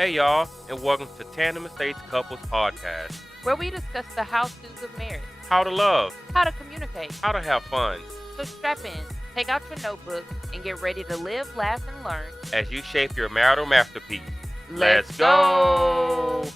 Hey y'all, and welcome to Tandem Estates Couples Podcast. where we discuss the how-tos of marriage, How to love, how to communicate. how to have fun So strap in, take out your notebook, and get ready to live, laugh, and learn. as you shape your marital masterpiece. Let's go!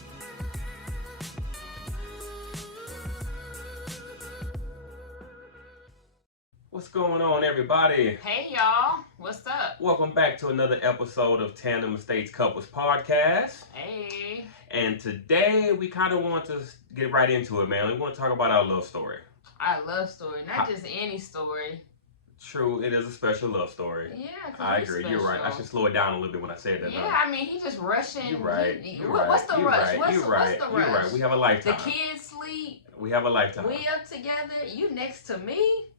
What's going on, everybody? Hey y'all, what's up? Welcome back to another episode of Tandem Estates Couples Podcast. Hey. And today we kind of want to get right into it, man. We want to talk about our love story. Our love story, not just any story. True, it is a special love story. Yeah, I agree. You're right. I should slow it down a little bit when I say that. Yeah, I mean, he just rushing. You're right. What's the rush? What's the rush? You're right. We have a lifetime. The kids sleep. We have a lifetime. We up together. You next to me.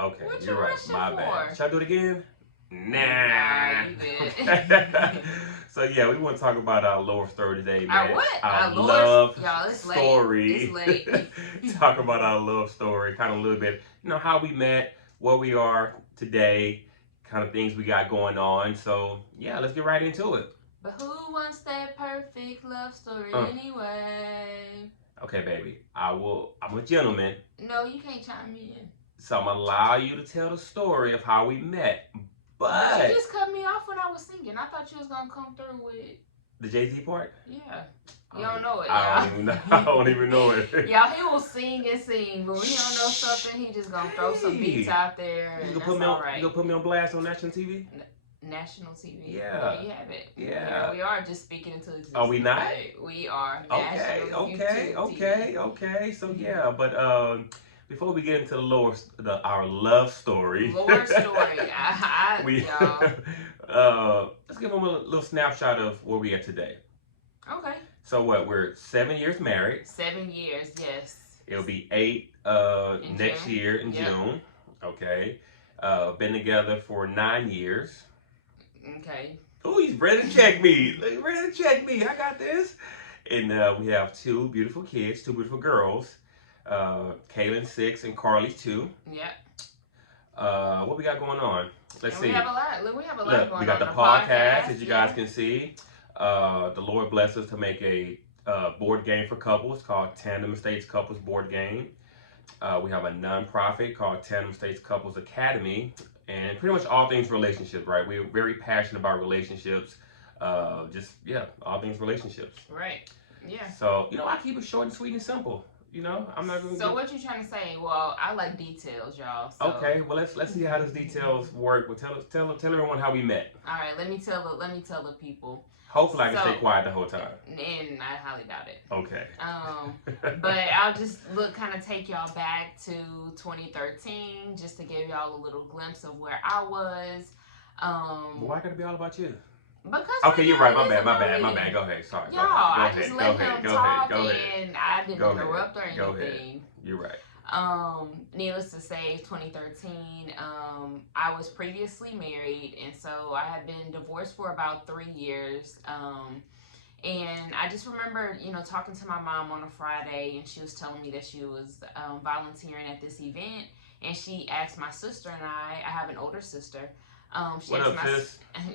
Okay, What you're you right. rushing My for? bad. Should I do it again? Nah, you good. So yeah, we want to talk about our love story today, man. Our what? Our Lord? love Y'all, it's story. late. It's late. Talk about our love story, kind of a little bit, how we met, where we are today, kind of things we got going on. So yeah, let's get right into it. But who wants that perfect love story anyway? Okay, baby. I'm a gentleman. No, you can't chime in. So I'm gonna allow you to tell the story of how we met. But you just cut me off when I was singing. I thought you was gonna come through with the Jay-Z part? Yeah. You don't know it, I don't even know it. Y'all, he will sing and sing, but when he don't know something, he just gonna throw some beats out there. You And gonna put me all on? right. You gonna put me on blast on national TV? National TV. Yeah. There you have it. Yeah. We are just speaking into existence. Are we not? We are. Okay. So yeah, but before we get into our love story. Lord story. Y'all. Let's give them a little snapshot of where we are today. Okay. So what? We're 7 years married. 7 years, yes. It'll be 8 next year in June. Okay. Been together for 9 years. Okay. Oh, he's ready to check me. I got this. And we have 2 beautiful kids, 2 beautiful girls. Kaylin 6 and Carly 2. Yep. What we got going on? Let's see. We have a lot. Look, going on. We got the podcast, as you guys can see. The Lord blessed us to make a board game for couples called Tandem Estates Couples Board Game. We have a nonprofit called Tandem Estates Couples Academy, and pretty much all things relationships, right? We're very passionate about relationships. All things relationships. Right. Yeah. So, I keep it short and sweet and simple. I'm not going to. So what you trying to say? Well, I like details, y'all. So. Okay. Well, let's see how those details work. Well, tell everyone how we met. All right. Let me tell the people. Hopefully, I can stay quiet the whole time. And I highly doubt it. Okay. But I'll just take y'all back to 2013, just to give y'all a little glimpse of where I was. Why gotta be all about you? Because okay, you're right. My bad. Go ahead. Sorry. Y'all, I just let him talk, and I didn't interrupt or anything. Go ahead. You're right. Needless to say, 2013, I was previously married, and so I had been divorced for about 3 years. And I just remember, talking to my mom on a Friday, and she was telling me that she was volunteering at this event, and she asked my sister and I have an older sister.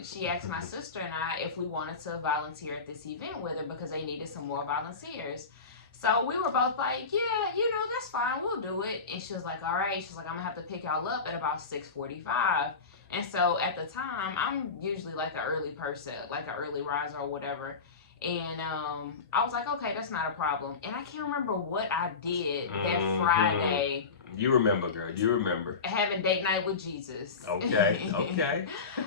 She asked my sister and I if we wanted to volunteer at this event with her because they needed some more volunteers. So we were both like, yeah, that's fine, we'll do it. And she was like, all right. She's like, I'm gonna have to pick y'all up at about 6:45. And so at the time, I'm usually like an early person, like an early riser or whatever. And I was like, okay, that's not a problem. And I can't remember what I did that Friday. You remember, girl. You remember. Having date night with Jesus. Okay.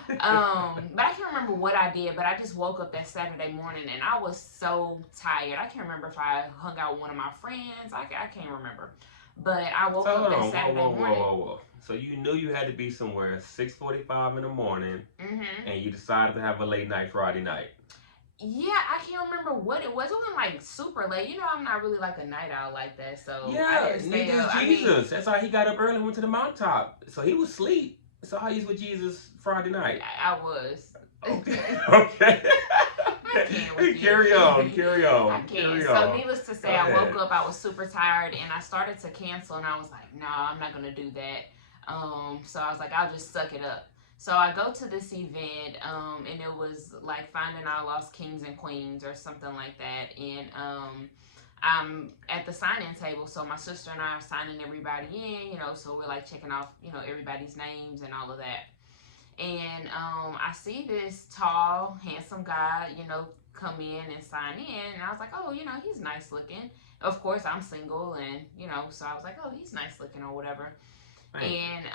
But I can't remember what I did, but I just woke up that Saturday morning and I was so tired. I can't remember if I hung out with one of my friends. I can't remember. But I woke up that Saturday morning. Whoa. So you knew you had to be somewhere at 6:45 in the morning, and you decided to have a late night Friday night. Yeah, I can't remember what it was. It wasn't like super late. I'm not really like a night owl like that. So yeah, I didn't stay up. Jesus. That's why he got up early and went to the mountaintop. So he was asleep. So how you was with Jesus Friday night? I was. Okay. I can't with you. Carry on. I can't. So needless to say, I woke up, I was super tired, and I started to cancel, and I was like, no, I'm not going to do that. So I was like, I'll just suck it up. So I go to this event, and it was like finding our lost kings and queens or something like that. And I'm at the sign-in table, so my sister and I are signing everybody in, so we're like checking off, everybody's names and all of that. And I see this tall, handsome guy, come in and sign in, and I was like, oh, he's nice looking. Of course, I'm single, and so I was like, oh, he's nice looking or whatever. And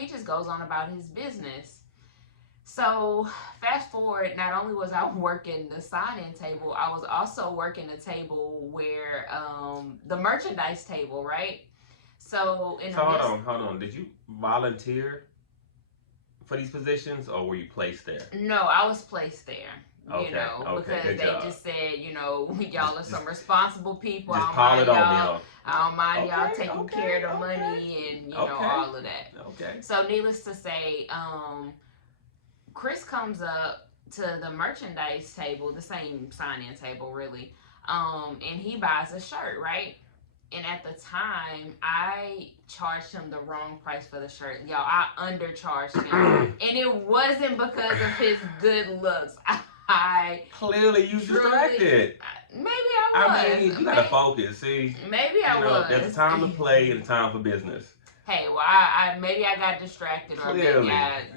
he just goes on about his business. So fast forward, not only was I working the sign-in table, I was also working the table where the merchandise table, right? So hold on. Did you volunteer for these positions, or were you placed there? No, I was placed there. Okay, because they job. Just said, y'all are some responsible people. Just call it on me. I don't mind y'all taking care of the money and all of that. Okay. So needless to say, Chris comes up to the merchandise table, the same sign-in table really, and he buys a shirt, right? And at the time, I charged him the wrong price for the shirt. Y'all, I undercharged him. And it wasn't because of his good looks. I clearly you distracted. Maybe I was. I mean, you gotta focus. See, maybe I was. There's a time to play and a time for business. Hey, well, I maybe I got distracted, or maybe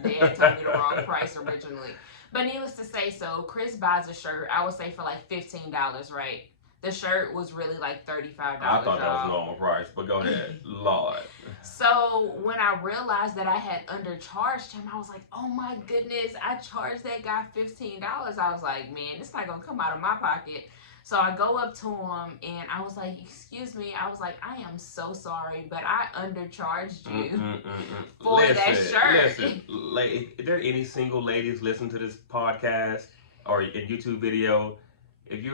they had told me the wrong price originally. But needless to say, so Chris buys a shirt. I would say for like $15, right? The shirt was really like $35. I thought that was normal price, but go ahead. Lord. So when I realized that I had undercharged him, I was like, oh my goodness, I charged that guy $15. I was like, man, it's not gonna come out of my pocket. So I go up to him and I was like, excuse me. I was like, I am so sorry, but I undercharged you for that shirt. Listen, if there are any single ladies listening to this podcast or in YouTube video, if you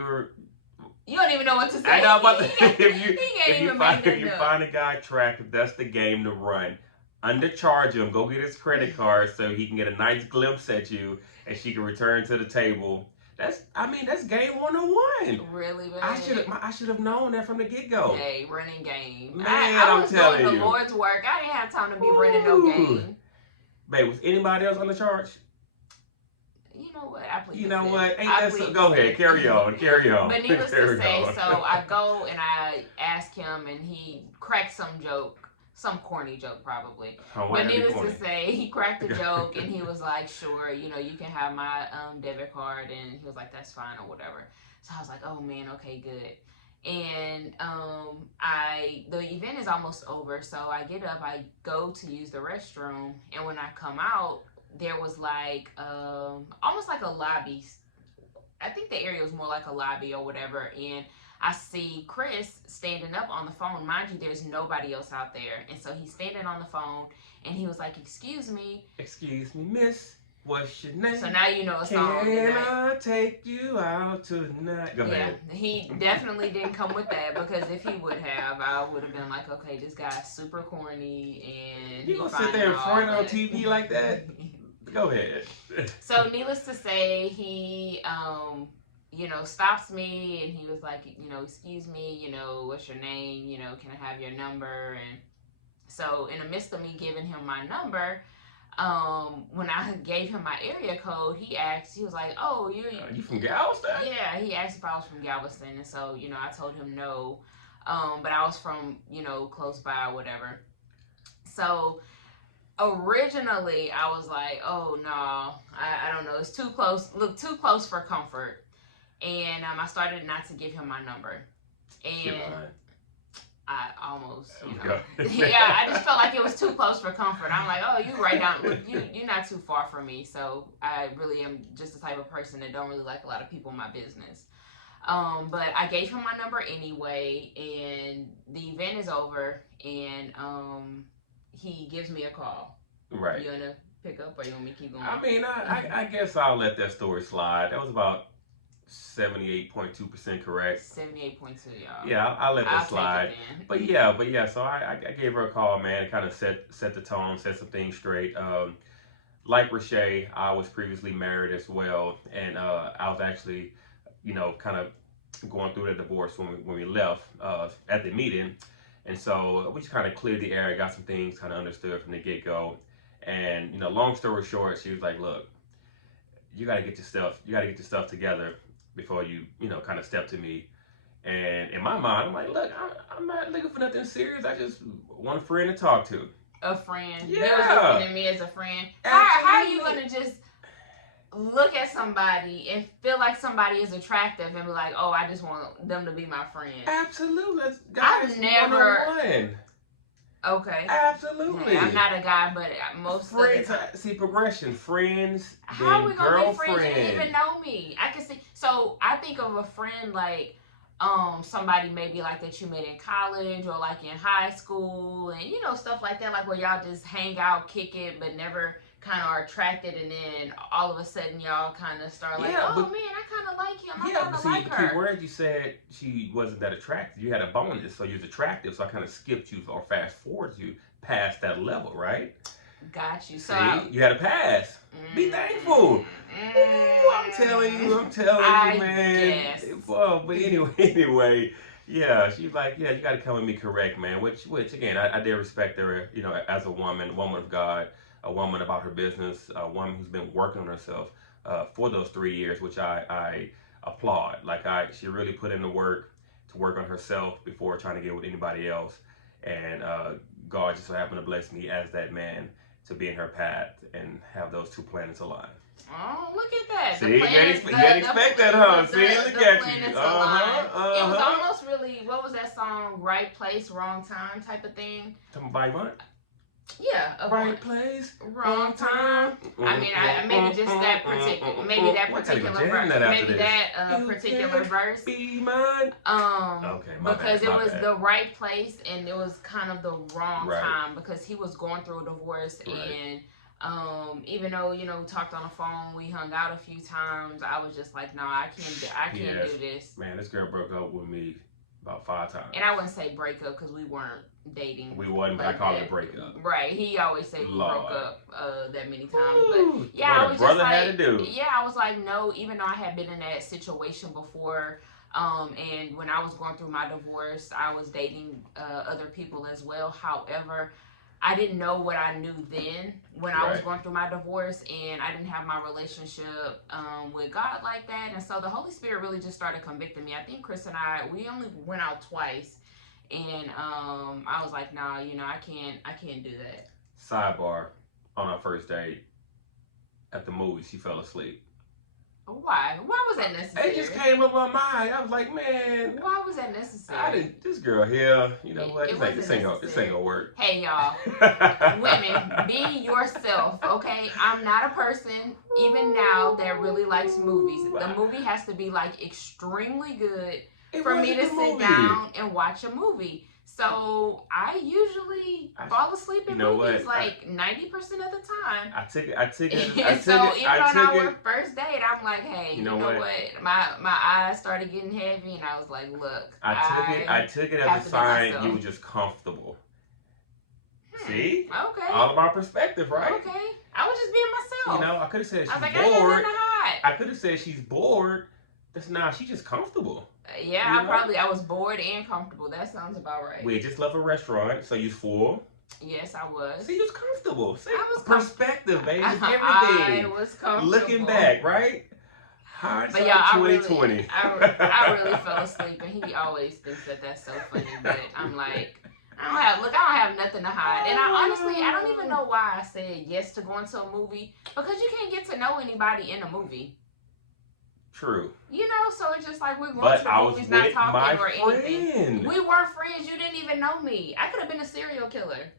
don't even know what to say. I know about if you find a guy attractive, that's the game to run. Undercharge him. Go get his credit card so he can get a nice glimpse at you, and she can return to the table. That's game 101. Really, man. I should have known that from the get go. Hey, running game. Man, I was telling doing the Lord's work. I didn't have time to be running no game. Babe, was anybody else undercharged? You know what? I plead You know what? Go ahead. Carry on. But needless to say, so I go and I ask him, and he cracks some joke, some corny joke probably. But needless to say, he cracked a joke, and he was like, "Sure, you can have my debit card," and he was like, "That's fine" or whatever. So I was like, "Oh man, okay, good." And the event is almost over, so I get up, I go to use the restroom, and when I come out, there was like almost like a lobby. I think the area was more like a lobby or whatever, and I see Chris standing up on the phone. Mind you, there's nobody else out there, and so he's standing on the phone, and he was like, excuse me, miss, what's your name? So now you know a song. Can I take you out tonight? Go ahead. He definitely didn't come with that, because if he would have, I would have been like, okay, this guy's super corny, and you gonna sit there in front on TV like that? Go ahead. So needless to say, he stops me, and he was like, excuse me, what's your name? Can I have your number? And so in the midst of me giving him my number, when I gave him my area code, he was like, oh, you from Galveston? Yeah, he asked if I was from Galveston, and so, I told him no, but I was from, close by or whatever. So originally I was like, oh no, I don't know, it's too close for comfort, and I started not to give him my number, and I almost, yeah, I just felt like it was too close for comfort. I'm like, oh, you right down, you're not too far from me, so I really am just the type of person that don't really like a lot of people in my business. But I gave him my number anyway, and the event is over, and he gives me a call. Right. You want to pick up, or you want me to keep going? I mean, I guess I'll let that story slide. That was about 78.2% correct. 78.2, y'all. Yeah, I'll let that slide. But yeah. So I gave her a call, man. Kind of set the tone, set some things straight. Like Richae, I was previously married as well, and I was actually, kind of going through the divorce when we left at the meeting. And so we just kind of cleared the air, got some things kind of understood from the get-go. And long story short, she was like, "Look, you got to get your stuff together before you kind of step to me." And in my mind, I'm like, "Look, I'm not looking for nothing serious. I just want a friend to talk to." A friend. Yeah. You was looking at me as a friend. How are you gonna just look at somebody and feel like somebody is attractive and be like, "Oh, I just want them to be my friend"? Absolutely. I've never. One-on-one. Okay. Absolutely. Hey, I'm not a guy, but most friends. Of the time, See progression. Friends. how are we gonna be friends? You girlfriend. didn't even know me. I can see. So I think of a friend like somebody maybe like that you met in college or like in high school, and stuff like that, like where y'all just hang out, kick it, but never kind of are attracted, and then all of a sudden y'all kind of start like, oh man, I kind of like him. I kind of like her. The key word, you said she wasn't that attractive. You had a bonus, so you was attractive. So I kind of skipped you or fast forward you past that level, right? Got you. So you had a pass. Be thankful. Ooh, I'm telling you, man. Guess. Well, but anyway, yeah, she's like, yeah, you got to come with me correct, man. Which again, I did respect her, as a woman of God, a woman about her business, a woman who's been working on herself for those 3 years, which I applaud. Like she really put in the work to work on herself before trying to get with anybody else, and God just so happened to bless me as that man to be in her path and have those two planets align. Oh, look at that. See, you didn't expect that, huh? See, look at you. It was almost really, what was that song? Right place, wrong time type of thing. Talking about Beyonce? Yeah. Right place, wrong time. I mean, maybe just that particular, particular verse. Be mine. Okay, because it was the right place and it was kind of the wrong time because he was going through a divorce and even though we talked on the phone, we hung out a few times. I was just like, no, I can't do this. Man, this girl broke up with me about 5 times. And I wouldn't say break up because we weren't dating. We wasn't, but I call it a breakup. Right. He always said we broke up that many times. Ooh, but yeah, I was just like, had to do. Yeah, I was like, no, even though I had been in that situation before, and when I was going through my divorce, I was dating other people as well. However, I didn't know what I knew then when I was going through my divorce, and I didn't have my relationship with God like that. And so the Holy Spirit really just started convicting me. I think Chris and we only went out twice, and I was like, nah, I can't do that. Sidebar, on our first date at the movie, she fell asleep. Why? Why was that necessary? It just came up my mind. I was like, man. Why was that necessary? This girl here, what? This ain't gonna work. Hey, y'all. Women, be yourself, okay? I'm not a person, even now, that really likes movies. The movie has to be, like, extremely good for me to sit down and watch a movie. So I usually fall asleep in movies like 90% of the time. I took it. On our first date, I'm like, hey, you know what? My eyes started getting heavy, and I was like, look, I took it as a sign you were just comfortable. See? Okay. All about perspective, right? Okay. I was just being myself. I could have said she's bored. I got nothing to hide. I could have said she's bored. She's just comfortable. Yeah, I was bored and comfortable. That sounds about right. We just left a restaurant, so you full. Yes, I was. See, you was comfortable. See, I was perspective, baby. Everything. I was comfortable. Looking back, right? But yeah, 2020. I really fell asleep, and he always thinks that that's so funny. But I'm like, I don't have nothing to hide. And I don't even know why I said yes to going to a movie, because you can't get to know anybody in a movie. True. So it's just like we're going to the movies, not talking or anything. Friend. We weren't friends. You didn't even know me. I could have been a serial killer.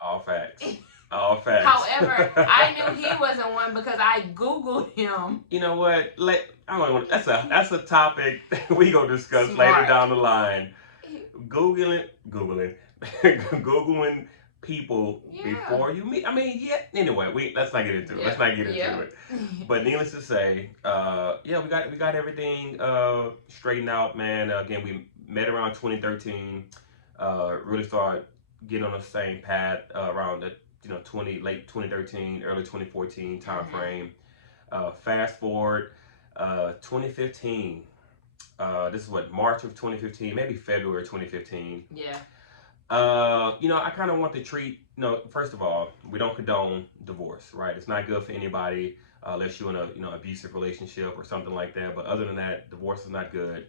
All facts. All facts. However, I knew he wasn't one because I Googled him. You know what? That's a topic we gonna discuss later down the line. Googling people before you meet. I mean, anyway, let's not get into it. Let's not get into it. But needless to say, we got everything straightened out, man. Again, we met around 2013. Really started getting on the same path around the late 2013, early 2014 time frame. Fast forward 2015. This is March of 2015, maybe February 2015. Yeah. I kind of want to treat no, first of all, we don't condone divorce, right? It's not good for anybody unless you're in a abusive relationship or something like that. But other than that, divorce is not good.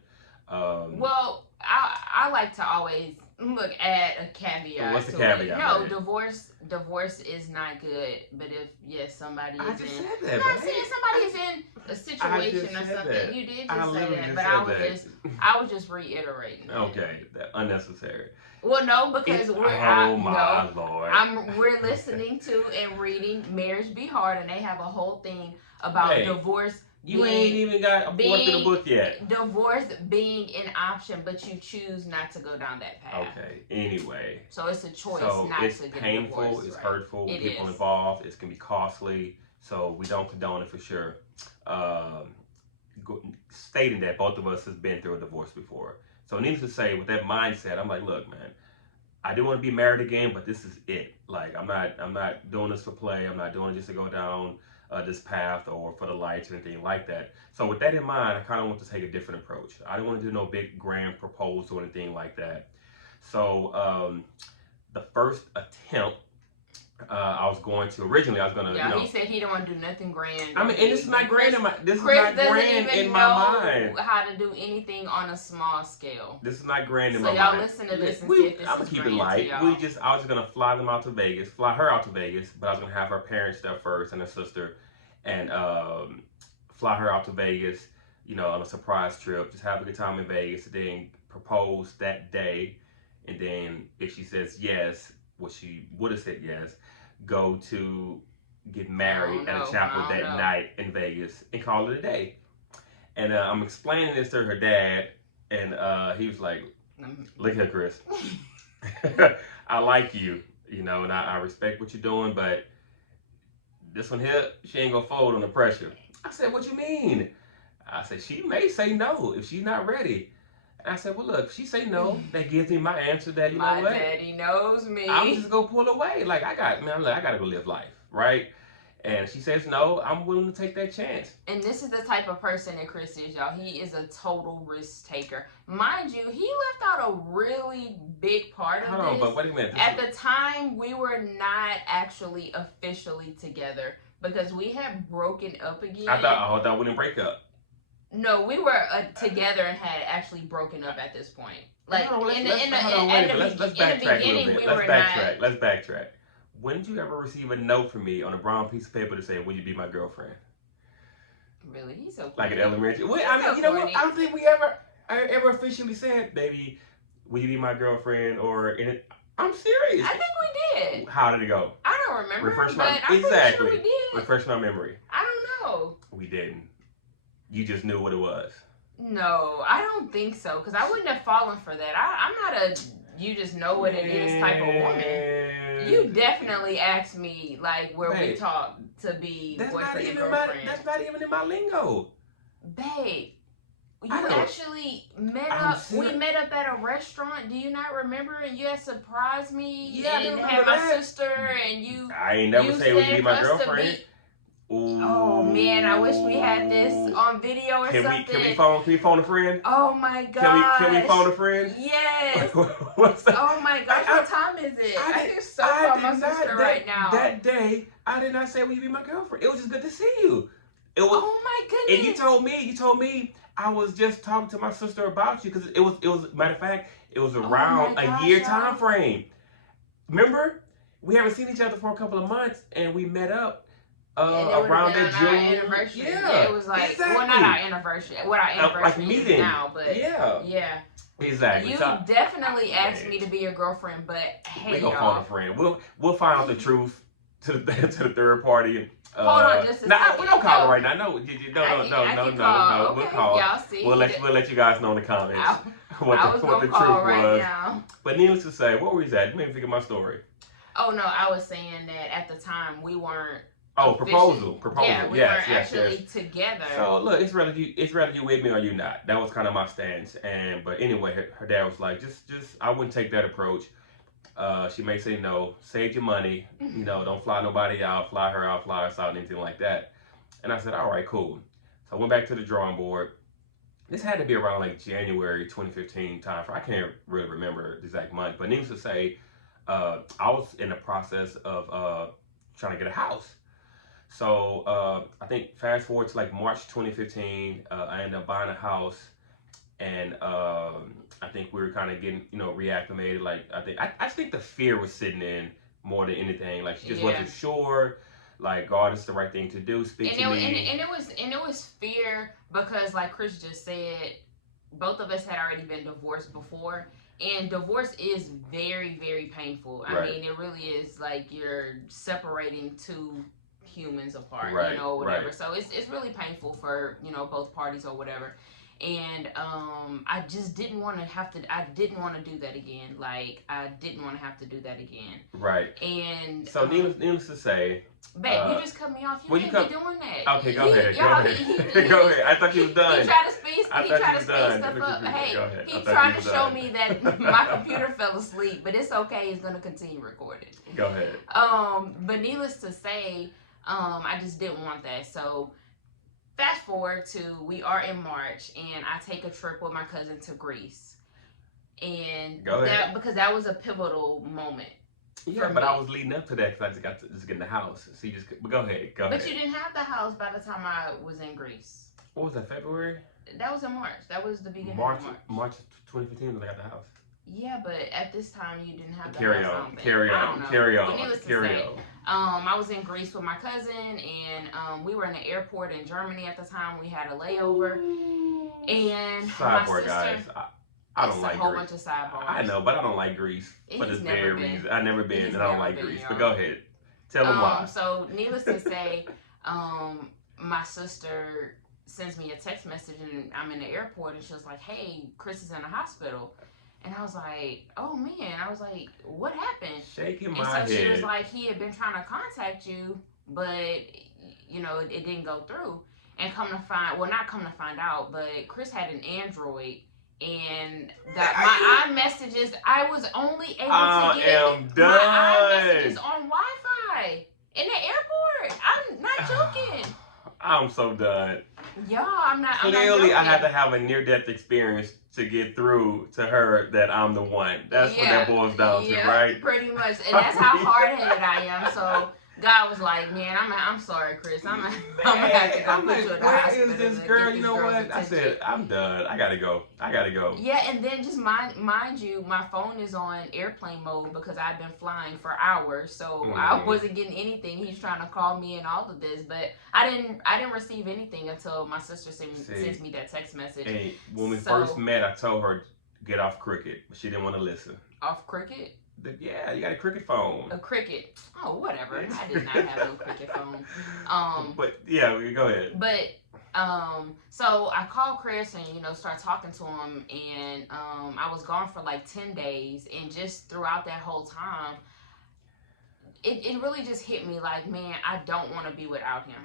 Well, I like to always look at a caveat. What's the to caveat? No, babe? divorce is not good. But if somebody I is just in, said that. no, I'm saying somebody is in a situation or something. That. You did I just say literally that, just but said I was just reiterating. That. Okay, that unnecessary. Well, no, because Lord. We're listening to and reading Marriage Be Hard, and they have a whole thing about divorce. You ain't even got a fourth of the book yet. Divorce being an option, but you choose not to go down that path. Okay. Anyway. So it's a choice not it's to get painful, divorced. it's hurtful, it people is. involved, it can be costly. So we don't condone it for sure. Stating that both of us has been through a divorce before. So needless to say, with that mindset, I'm like, look, man, I do want to be married again, but this is it. Like, I'm not doing this for play. I'm not doing it just to go down this path or for the lights or anything like that. So with that in mind, I kind of want to take a different approach. I don't want to do no big grand proposal or anything like that. So the first attempt, I was going to Yeah, he said he don't want to do nothing grand. I mean, and this is not grand in my. This Chris is not grand in my mind. How to do anything on a small scale. This is not grand in my mind. So y'all listen to this and see if this I'm gonna keep it light. I was just gonna fly her out to Vegas, but I was gonna have her parents there first and her sister, and fly her out to Vegas, on a surprise trip. Just have a good time in Vegas, and then propose that day, and then if she says yes, well, she would have said yes. Go to get married at a chapel that night in Vegas and call it a day. And I'm explaining this to her dad, and he was like, "Look here, Chris. I like you, and I respect what you're doing, but this one here, she ain't gonna fold under pressure." I said, "What you mean?" I said, "She may say no if she's not ready." And I said, "Well, look, if she say no, that gives me my answer that, my daddy knows me. I'm just gonna pull away. Like, I gotta go live life, right?" And she says no, I'm willing to take that chance. And this is the type of person that Chris is, y'all. He is a total risk taker. Mind you, he left out a really big part of this. Hold on, but wait a minute. At the time, we were not actually officially together because we had broken up again. I thought we didn't break up. No, we were together and had actually broken up at this point. Like in the beginning, we were not. Let's backtrack. When did you ever receive a note from me on a brown piece of paper to say, "Will you be my girlfriend"? Really, he's so like in elementary. Well, I mean, you know what? I don't think we ever officially said, "Baby, will you be my girlfriend?" Or in it. I'm serious. I think we did. How did it go? I don't remember. Refresh my exactly. Sure we did. Refresh my memory. I don't know. We didn't. You just knew what it was. No, I don't think so. Because I wouldn't have fallen for that. I'm not a you just know what it is type of woman. You definitely asked me like where we talk to be boyfriend and girlfriend. That's not even in my lingo. Babe, you actually met up. We met up at a restaurant. Do you not remember? And you had surprised me and had my sister and you. I ain't never say would you be my girlfriend. Oh man, I wish we had this on video or something. Can we phone a friend? Oh my god. Can we phone a friend? Yes. What's that? Oh my gosh, what time is it? I can so call my sister right now. That day, I did not say, "Will you be my girlfriend?" It was just good to see you. It was, oh my goodness. And you told me I was just talking to my sister about you because it was matter of fact, it was around a year time frame. Remember? We haven't seen each other for a couple of months and we met up. Around the June anniversary. Yeah, it was like well, not our anniversary. What our anniversary is now, but yeah. Exactly. You definitely asked me to be your girlfriend, but hey, we gonna phone a friend. We'll find out the truth to the third party. Hold on, just a second. We don't call it right now. No. We'll call. Y'all see. We'll let you guys know in the comments what the truth right was. Now. But needless to say, what were you at? You made me think of my story. Oh no, I was saying that at the time we weren't. Oh, proposal. Yeah, we weren't actually together. So look, it's rather you with me or you not. That was kind of my stance. But anyway, her dad was like, just I wouldn't take that approach. She may say no. Save your money. Don't fly nobody out. Fly her out. Fly us out. Anything like that. And I said, all right, cool. So I went back to the drawing board. This had to be around like January 2015 time. I can't really remember the exact month. But needless to say, I was in the process of trying to get a house. So I think fast forward to like March 2015, I ended up buying a house, and I think we were kind of getting, reacclimated. Like I think the fear was sitting in more than anything. Like she just Yeah. wasn't sure. Like God, is the right thing to do. Speak to me. And it was fear because, like Chris just said, both of us had already been divorced before, and divorce is very, very painful. I Right. mean, it really is like you're separating two humans apart, Right. whatever. Right. So it's really painful for both parties or whatever. And I just didn't want to have to. I didn't want to do that again. Like I didn't want to have to do that again. Right. And So needless to say, babe, you just cut me off. You can't be doing that. Okay, go ahead. Go ahead. Go ahead. I thought you was done. He tried to speed stuff Done. up. Hey, Go ahead. he tried to show me that my computer fell asleep, but it's okay. He's gonna continue recording. Go ahead. But needless to say, I just didn't want that. So fast forward to we are in March, and I take a trip with my cousin to Greece, and because that was a pivotal moment. Yeah, but I was leading up to that because I just got to get in the house. So you but go ahead. But you didn't have the house by the time I was in Greece. What was that, February? That was in March. That was the beginning of March 2015 when I got the house. Yeah, but at this time you didn't have the house. Carry on. I was in Greece with my cousin, and we were in the airport in Germany at the time. We had a layover, and sidebar, my sister, guys. I don't like Greece. It's a whole bunch of sidebars. I know, but I don't like Greece for this very reason. I've never been, and I don't like Greece. But go ahead. Tell them why. So, needless to say, my sister sends me a text message, and I'm in the airport, and she was like, "Hey, Chris is in the hospital." And I was like, "Oh man!" I was like, "What happened?" Shaking my head. And so she was like, "He had been trying to contact you, but it didn't go through." And not come to find out, but Chris had an Android. And my iMessages, I was only able to get my iMessages on Wi-Fi in the airport. I'm not joking. I'm so done. Yeah, I'm not. Clearly, I had to have a near-death experience to get through to her that I'm the one. That's what that boils down to, right? Pretty much, and that's how hard-headed I am. So God was like, "Man, I'm sorry, Chris. I'm gonna have to go put you in the hospital." Where is this girl? You know what? I said, I'm done. I gotta go. Yeah, and then just mind you, my phone is on airplane mode because I've been flying for hours, so I wasn't getting anything. He's trying to call me and all of this, but I didn't receive anything until my sister sends me that text message. Hey, when we first met, I told her get off Cricket, but she didn't want to listen. Off Cricket? Yeah, you got a Cricket phone. A Cricket. Oh, whatever. I did not have no Cricket phone. But yeah, go ahead. But so I called Chris and start talking to him, and I was gone for like 10 days, and just throughout that whole time, it really just hit me like, man, I don't want to be without him.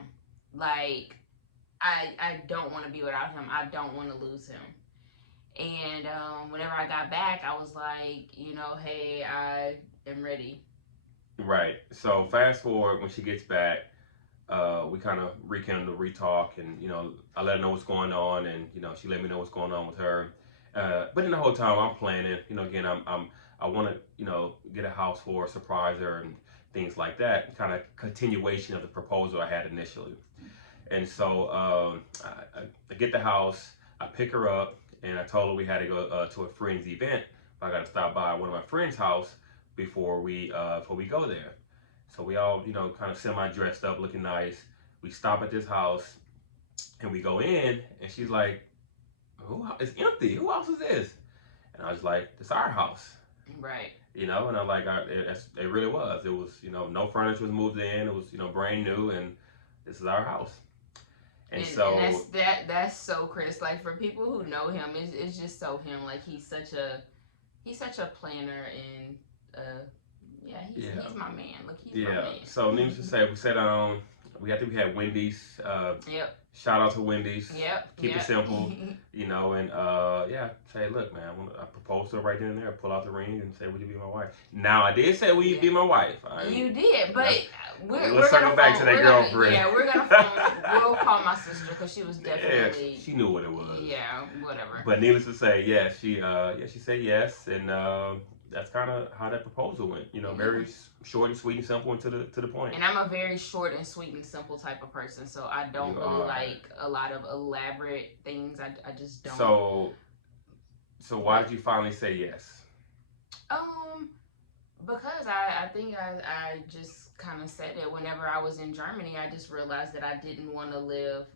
Like I don't want to be without him. I don't want to lose him. And whenever I got back, I was like, hey, I am ready. Right. So fast forward, when she gets back, we kind of rekindle, re-talk, and I let her know what's going on, and she let me know what's going on with her. But in the whole time, I'm planning. Again, I want to get a house for her, surprise her, and things like that. Kind of continuation of the proposal I had initially. And so I get the house, I pick her up. And I told her we had to go to a friend's event. But I got to stop by one of my friend's house before we go there. So we all, kind of semi-dressed up, looking nice. We stop at this house, and we go in, and she's like, it's empty. Who else is this? And I was like, it's our house. Right. And I'm like, it really was. It was, no furniture was moved in. It was, brand new, and this is our house. And that's so Chris. Like, for people who know him, it's just so him. Like, he's such a planner, and he's my man. Look, he's my man. So needless to say, we sat down. We had Wendy's. Yep. Shout out to Wendy's. Yep. Keep it simple. And say, look, man, I propose to her right then and there. Pull out the ring and say, would you be my wife? Now, I did say, will you be my wife? You did, but let's circle back to that girlfriend. We're gonna phone. We'll call my sister because she was definitely. Yeah, she knew what it was. Yeah, whatever. But needless to say, she said yes, and that's kind of how that proposal went. You know, very short and sweet and simple and to the point. And I'm a very short and sweet and simple type of person, so I don't like a lot of elaborate things. I just don't. So why did you finally say yes? Because I think I just kind of said it whenever I was in Germany. I just realized that I didn't want to live.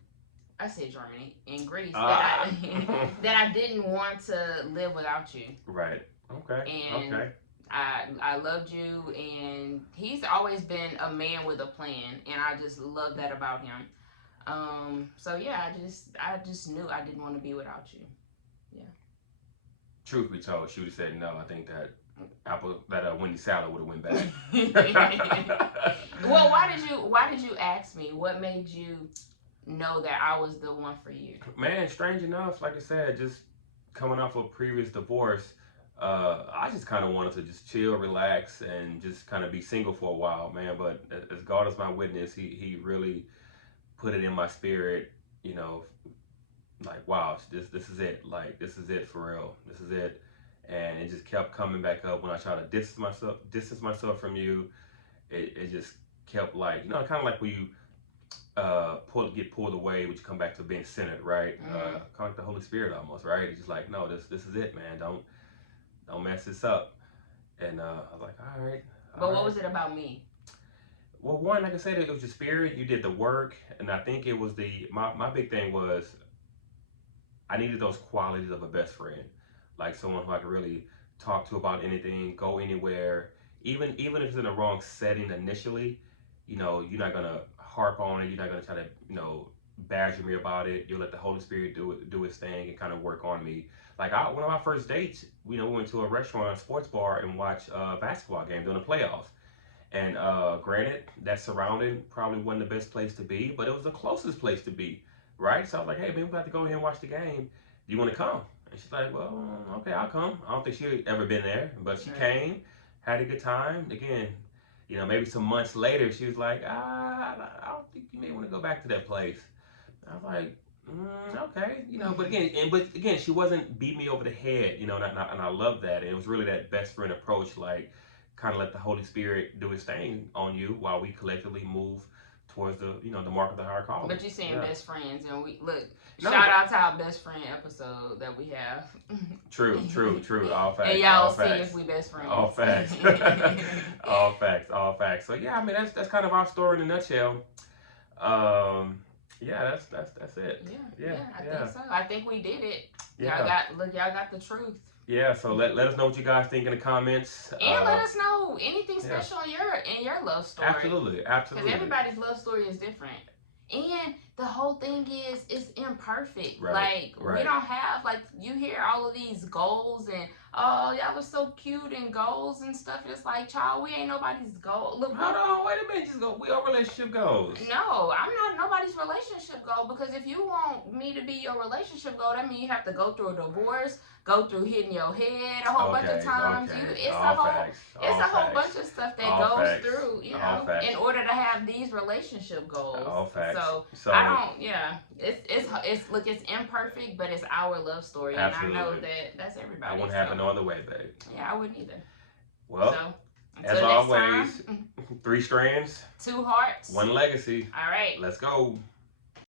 I said Germany, in Greece, that I didn't want to live without you. Right. Okay. And I loved you, and he's always been a man with a plan, and I just love that about him. So yeah, I just knew I didn't want to be without you. Yeah. Truth be told, she would have said no. I think that Wendy salad would have went back. Well, why did you ask me? What made you know that I was the one for you? Man, strange enough, like I said, just coming off a previous divorce, I just kind of wanted to just chill, relax, and just kind of be single for a while, man. But as God is my witness, he really put it in my spirit, you know, like, wow, this is it. Like, this is it for real. This is it. And it just kept coming back up when I tried to distance myself from you. It just kept, like, you know, kind of like when you get pulled away, but you come back to being centered, right? Mm-hmm. Kind of like the Holy Spirit almost, right? It's just like, no, this is it, man. Don't mess this up. And I was like, all right. But what was it about me? Well, one, like I said, it was your spirit. You did the work, and I think it was my big thing was I needed those qualities of a best friend, like someone who I could really talk to about anything, go anywhere, even if it's in the wrong setting initially. You know, you're not gonna harp on it. You're not gonna try to, you know, badger me about it. You'll let the Holy Spirit do its thing and kind of work on me. Like one of my first dates, you know, we went to a restaurant, a sports bar, and watched a basketball game during the playoffs. And granted, that surrounding probably wasn't the best place to be, but it was the closest place to be, right? So I was like, hey, man, we got to go here and watch the game. Do you want to come? And she's like, well, okay, I'll come. I don't think she'd ever been there, but she came, had a good time. Again, you know, maybe some months later, she was like, I don't think you may want to go back to that place. I was like, okay, you know, but again, she wasn't beating me over the head, you know, and I love that. And it was really that best friend approach, like, kind of let the Holy Spirit do his thing on you while we collectively move towards the, you know, the mark of the higher calling. But you're saying best friends, and we look. Shout out to our best friend episode that we have. True. All facts. And y'all all see facts. if we best friends. All facts. all facts. So yeah, I mean that's kind of our story in a nutshell. Yeah, that's it. Yeah, I think so. I think we did it. Yeah. Y'all got the truth. Yeah, so let us know what you guys think in the comments. And let us know anything special in your love story. Absolutely. Because everybody's love story is different. And the whole thing is, it's imperfect. Right. We don't have, like, you hear all of these goals and, oh, y'all was so cute and goals and stuff. It's like, child, we ain't nobody's goal. Look, hold on, wait a minute. We are relationship goals. No, I'm not nobody's relationship goal, because if you want me to be your relationship goal, that means you have to go through a divorce, go through hitting your head a whole bunch of times. It's a whole bunch of stuff that goes through, you know, in order to have these relationship goals. All facts. So I don't, it's imperfect, but it's our love story. Absolutely. And I know that's everybody. I wouldn't have it no other way, babe. Yeah, I wouldn't either. Well, as always, 3 strands, 2 hearts, 1 legacy. All right. Let's go.